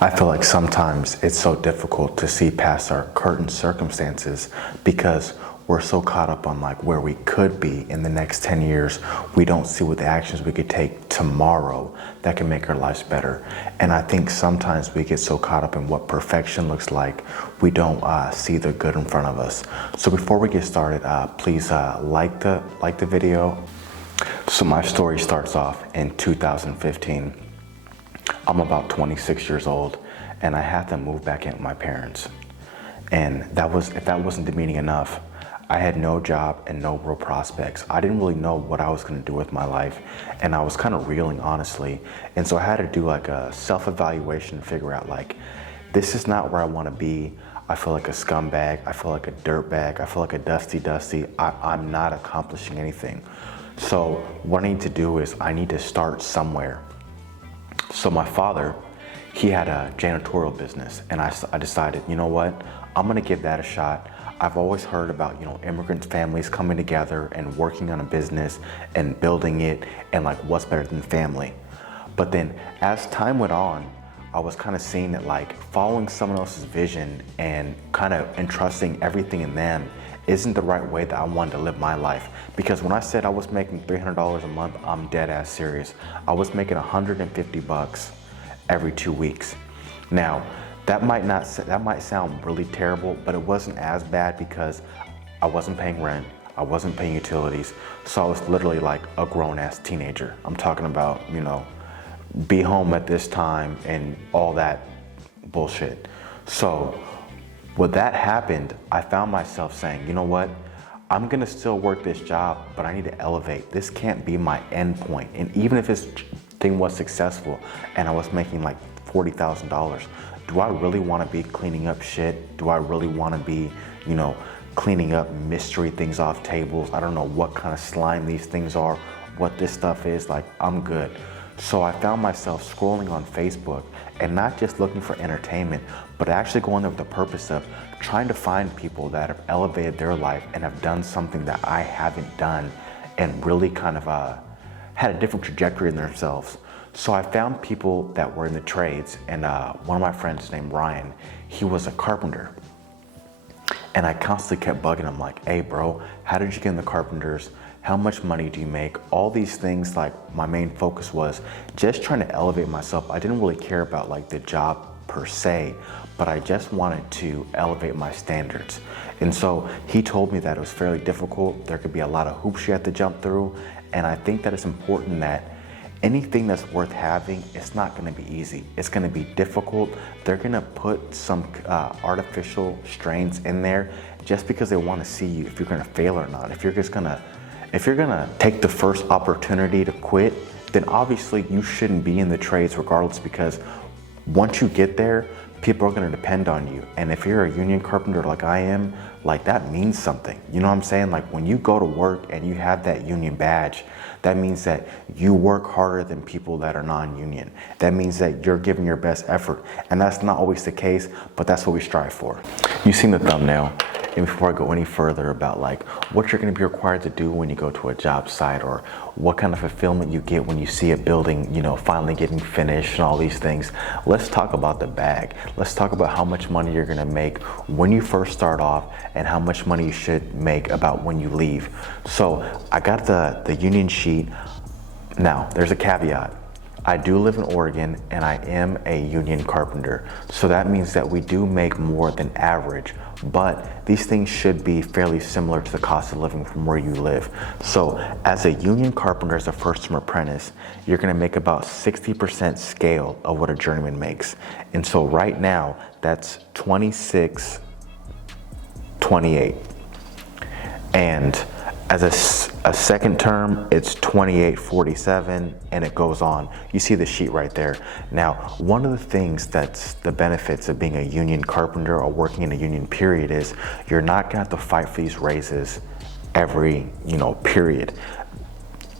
I feel like sometimes it's so difficult to see past our current circumstances because we're so caught up on like where we could be in the next 10 years. We don't see what the actions we could take tomorrow that can make our lives better. And I think sometimes we get so caught up in what perfection looks like, we don't see the good in front of us. So before we get started, please like the video. So my story starts off in 2015. I'm about 26 years old and I had to move back in with my parents. And if that wasn't demeaning enough, I had no job and no real prospects. I didn't really know what I was gonna do with my life, and I was kind of reeling, honestly. And so I had to do like a self-evaluation and figure out like, this is not where I wanna be. I feel like a scumbag, I feel like a dirtbag, I feel like a dusty. I'm not accomplishing anything. So what I need to do is I need to start somewhere. So my father, he had a janitorial business, and I decided, you know what, I'm gonna give that a shot. I've always heard about, immigrant families coming together and working on a business and building it, and like what's better than family. But then as time went on, I was kind of seeing that like following someone else's vision and kind of entrusting everything in them isn't the right way that I wanted to live my life. Because when I said I was making $300 a month, I'm dead ass serious. I was making 150 bucks every 2 weeks. Now, that might sound really terrible, but it wasn't as bad because I wasn't paying rent, I wasn't paying utilities, so I was literally like a grown-ass teenager. I'm talking about, be home at this time and all that bullshit. So when that happened, I found myself saying, you know what? I'm gonna still work this job, but I need to elevate. This can't be my end point. And even if this thing was successful and I was making like $40,000, do I really wanna be cleaning up shit? Do I really wanna be, cleaning up mystery things off tables? I don't know what kind of slime these things are, what this stuff is, like I'm good. So I found myself scrolling on Facebook and not just looking for entertainment, but actually going there with the purpose of trying to find people that have elevated their life and have done something that I haven't done and really kind of had a different trajectory in themselves. So I found people that were in the trades, and one of my friends named Ryan, he was a carpenter. And I constantly kept bugging him like, hey bro, how did you get in the carpenters? How much money do you make? All these things, like my main focus was just trying to elevate myself. I didn't really care about like the job per se, but I just wanted to elevate my standards. And so he told me that it was fairly difficult. There could be a lot of hoops you have to jump through. And I think that it's important that anything that's worth having, it's not gonna be easy. It's gonna be difficult. They're gonna put some artificial strains in there just because they wanna see you if you're gonna fail or not. If you're gonna take the first opportunity to quit, then obviously you shouldn't be in the trades regardless, because once you get there, people are gonna depend on you. And if you're a union carpenter like I am, like that means something. You know what I'm saying? Like when you go to work and you have that union badge, that means that you work harder than people that are non-union. That means that you're giving your best effort. And that's not always the case, but that's what we strive for. You've seen the thumbnail. And before I go any further about like what you're gonna be required to do when you go to a job site, or what kind of fulfillment you get when you see a building, finally getting finished and all these things, let's talk about the bag. Let's talk about how much money you're gonna make when you first start off and how much money you should make about when you leave. So I got the union sheet. Now, there's a caveat. I do live in Oregon and I am a union carpenter. So that means that we do make more than average, but these things should be fairly similar to the cost of living from where you live. So as a union carpenter, as a first-time apprentice, you're gonna make about 60% scale of what a journeyman makes. And so right now, that's 26.28. And as a second term, it's 28.47, and it goes on. You see the sheet right there. Now, one of the things that's the benefits of being a union carpenter or working in a union period is you're not gonna have to fight for these raises every, period.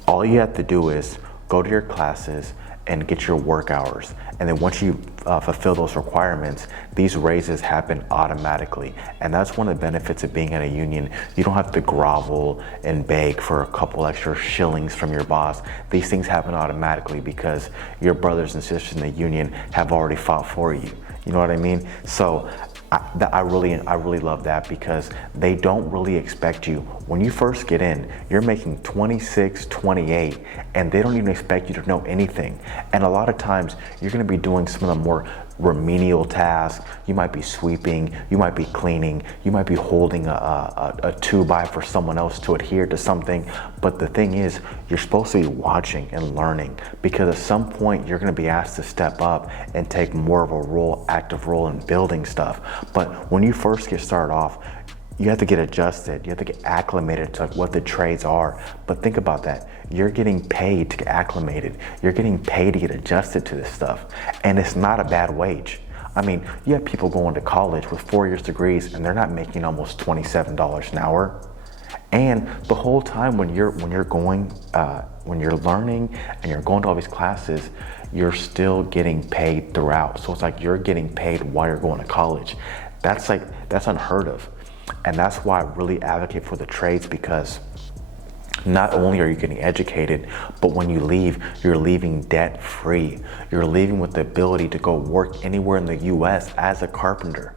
All you have to do is go to your classes and get your work hours. And then once you fulfill those requirements, these raises happen automatically. And that's one of the benefits of being in a union. You don't have to grovel and beg for a couple extra shillings from your boss. These things happen automatically because your brothers and sisters in the union have already fought for you. You know what I mean? So I really love that, because they don't really expect you. When you first get in, you're making 26, 28, and they don't even expect you to know anything. And a lot of times you're going to be doing some of the more remedial tasks. You might be sweeping, you might be cleaning, you might be holding a 2x for someone else to adhere to something. But the thing is, you're supposed to be watching and learning, because at some point you're going to be asked to step up and take more of a active role in building stuff. But when you first get started off, you have to get adjusted. You have to get acclimated to what the trades are. But think about that. You're getting paid to get acclimated. You're getting paid to get adjusted to this stuff. And it's not a bad wage. I mean, you have people going to college with 4 years degrees and they're not making almost $27 an hour. And the whole time when you're learning and you're going to all these classes, you're still getting paid throughout. So it's like you're getting paid while you're going to college. That's unheard of. And that's why I really advocate for the trades, because not only are you getting educated, but when you leave, you're leaving debt free. You're leaving with the ability to go work anywhere in the US as a carpenter.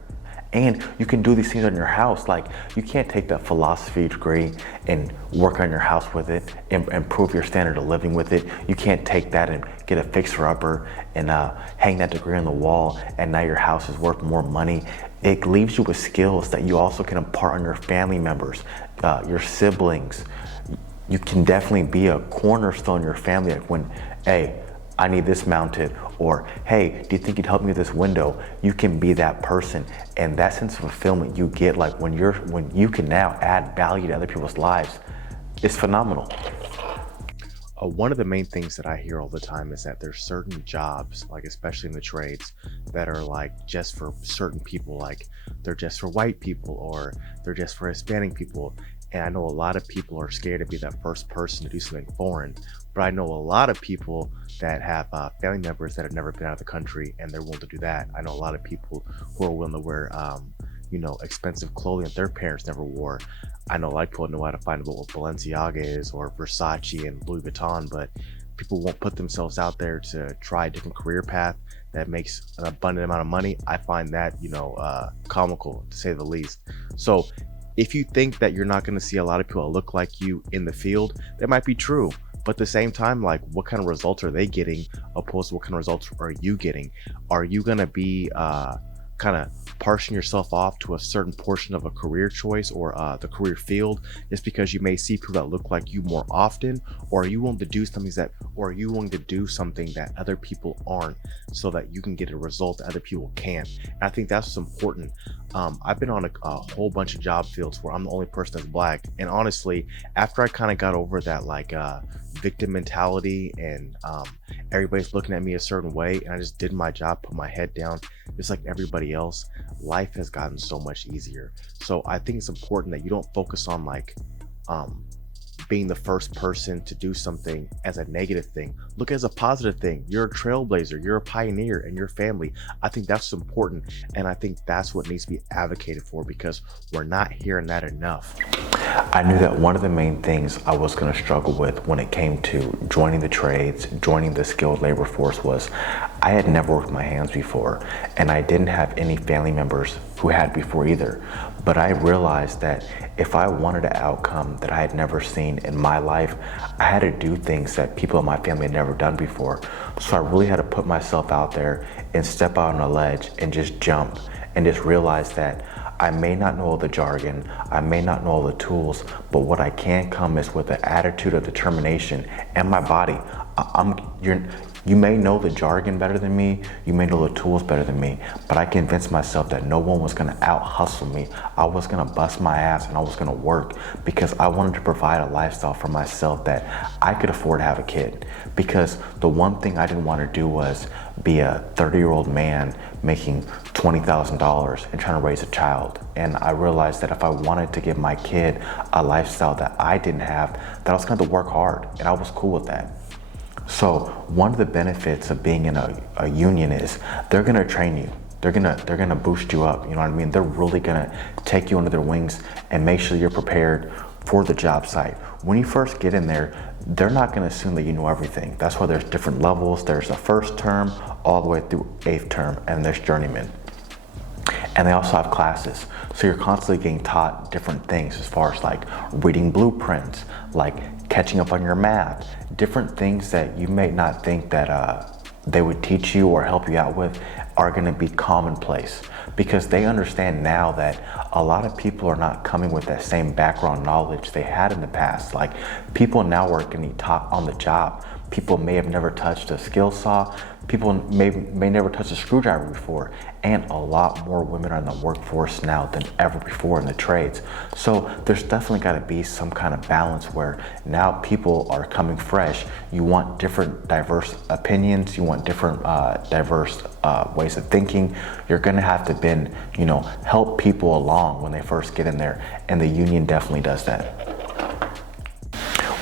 And you can do these things in your house. Like, you can't take that philosophy degree and work on your house with it and improve your standard of living with it. You can't take that and get a fixer-upper and hang that degree on the wall, and now your house is worth more money. It leaves you with skills that you also can impart on your family members, your siblings. You can definitely be a cornerstone in your family. Like when, hey, I need this mounted, or hey, do you think you'd help me with this window? You can be that person, and that sense of fulfillment you get, like when you can now add value to other people's lives, it's phenomenal. One of the main things that I hear all the time is that there's certain jobs, like especially in the trades, that are like just for certain people, like they're just for white people or they're just for Hispanic people. And I know a lot of people are scared to be that first person to do something foreign, but I know a lot of people that have family members that have never been out of the country and they're willing to do that. I know a lot of people who are willing to wear expensive clothing that their parents never wore. I know a lot of people know how to find out what Balenciaga is or Versace and Louis Vuitton, but people won't put themselves out there to try a different career path that makes an abundant amount of money. I find that, comical, to say the least. So if you think that you're not going to see a lot of people that look like you in the field, that might be true. But at the same time, like, what kind of results are they getting opposed to what kind of results are you getting? Are you going to be kind of parsing yourself off to a certain portion of a career choice or the career field just because you may see people that look like you more often? Or are you willing to do something that other people aren't, so that you can get a result that other people can't? And I think that's what's important. I've been on a whole bunch of job fields where I'm the only person that's black, and honestly, after I kind of got over that victim mentality and everybody's looking at me a certain way, and I just did my job, put my head down just like everybody else, life has gotten so much easier. So I think it's important that you don't focus on being the first person to do something as a negative thing. Look as a positive thing. You're a trailblazer, you're a pioneer in your family. I think that's important, and I think that's what needs to be advocated for, because we're not hearing that enough. I knew that one of the main things I was going to struggle with when it came to joining the trades, joining the skilled labor force, was I had never worked with my hands before, and I didn't have any family members who had before either. But I realized that if I wanted an outcome that I had never seen in my life, I had to do things that people in my family had never done before. So I really had to put myself out there and step out on a ledge and just jump and just realize that I may not know all the jargon, I may not know all the tools, but what I can come is with an attitude of determination and my body. You may know the jargon better than me, you may know the tools better than me, but I convinced myself that no one was gonna out-hustle me. I was gonna bust my ass and I was gonna work, because I wanted to provide a lifestyle for myself that I could afford to have a kid. Because the one thing I didn't want to do was be a 30-year-old man making $20,000 and trying to raise a child. And I realized that if I wanted to give my kid a lifestyle that I didn't have, that I was going to have to work hard, and I was cool with that. So one of the benefits of being in a union is they're gonna train you. They're gonna boost you up. You know what I mean? They're really gonna take you under their wings and make sure you're prepared for the job site. When you first get in there, they're not gonna assume that you know everything. That's why there's different levels. There's the first term all the way through 8th term, and there's journeyman. And they also have classes. So you're constantly getting taught different things as far as like reading blueprints, like catching up on your math, different things that you may not think that they would teach you or help you out with are gonna be commonplace, because they understand now that a lot of people are not coming with that same background knowledge they had in the past. Like, people now are getting taught on the job. People may have never touched a skill saw. People may never touch a screwdriver before, and a lot more women are in the workforce now than ever before in the trades. So there's definitely got to be some kind of balance where now people are coming fresh. You want different diverse opinions. You want different diverse ways of thinking. You're going to have to help people along when they first get in there, and the union definitely does that.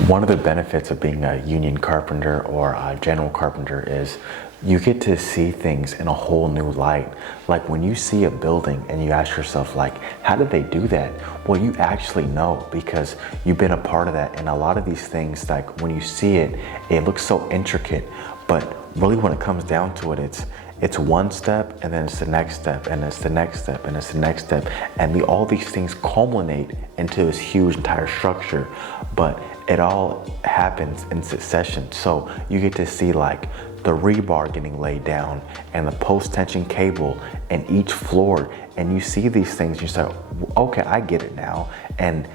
One of the benefits of being a union carpenter or a general carpenter is you get to see things in a whole new light. Like when you see a building and you ask yourself, like, how did they do that? Well, you actually know because you've been a part of that. And a lot of these things, like when you see it, it looks so intricate, but really when it comes down to it, it's one step, and then it's the next step, and it's the next step, and it's the next step. And all these things culminate into this huge entire structure, but it all happens in succession. So you get to see like the rebar getting laid down and the post tension cable and each floor. And you see these things, you say, okay, I get it now. And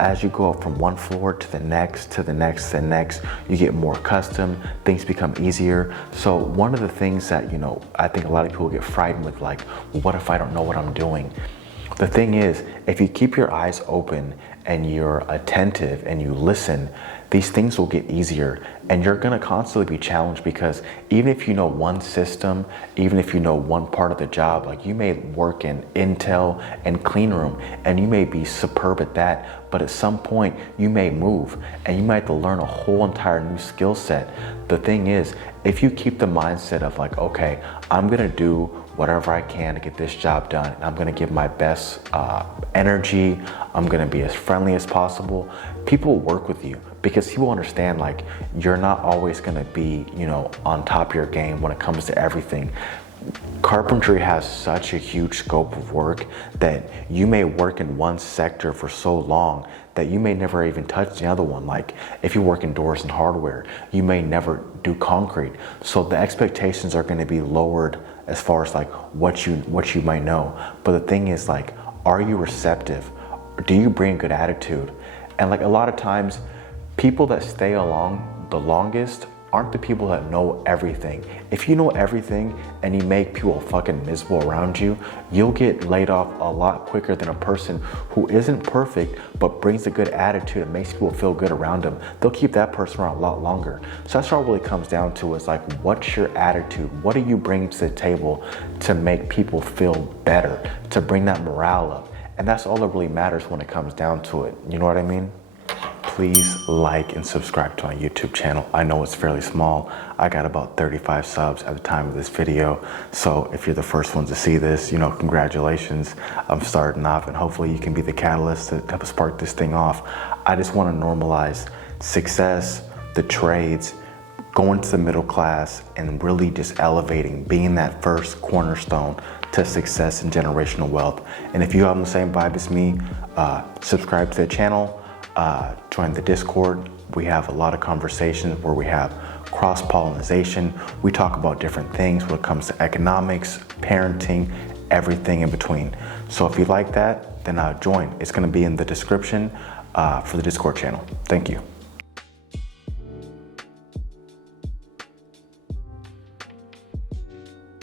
as you go up from one floor to the next, to the next, to the next, you get more accustomed, things become easier. So one of the things that, I think a lot of people get frightened with, like, well, what if I don't know what I'm doing? The thing is, if you keep your eyes open and you're attentive and you listen, these things will get easier, and you're gonna constantly be challenged, because even if you know one system, even if you know one part of the job, like you may work in Intel and clean room and you may be superb at that, but at some point you may move and you might have to learn a whole entire new skill set. The thing is, if you keep the mindset of like, okay, I'm gonna do whatever I can to get this job done, and I'm gonna give my best energy, I'm gonna be as friendly as possible, people will work with you, because people understand like you're not always gonna be, on top of your game when it comes to everything. Carpentry has such a huge scope of work that you may work in one sector for so long that you may never even touch the other one. Like if you work in doors and hardware, you may never do concrete. So the expectations are going to be lowered as far as like what you might know. But the thing is, like, are you receptive? Do you bring a good attitude? And like a lot of times, people that stay along the longest aren't the people that know everything. If you know everything and you make people fucking miserable around you, you'll get laid off a lot quicker than a person who isn't perfect but brings a good attitude and makes people feel good around them. They'll keep that person around a lot longer. So that's what it really comes down to, is like, what's your attitude? What do you bring to the table to make people feel better, to bring that morale up? And that's all that really matters when it comes down to it. You know what I mean? Please like and subscribe to my YouTube channel. I know it's fairly small. I got about 35 subs at the time of this video. So if you're the first one to see this, congratulations. I'm starting off, and hopefully you can be the catalyst to help spark this thing off. I just want to normalize success, the trades, going to the middle class, and really just elevating, being that first cornerstone to success and generational wealth. And if you have the same vibe as me, subscribe to the channel. Join the Discord. We have a lot of conversations where we have cross-pollination. We talk about different things when it comes to economics, parenting, everything in between. So if you like that, then join. It's going to be in the description for the Discord channel. Thank you.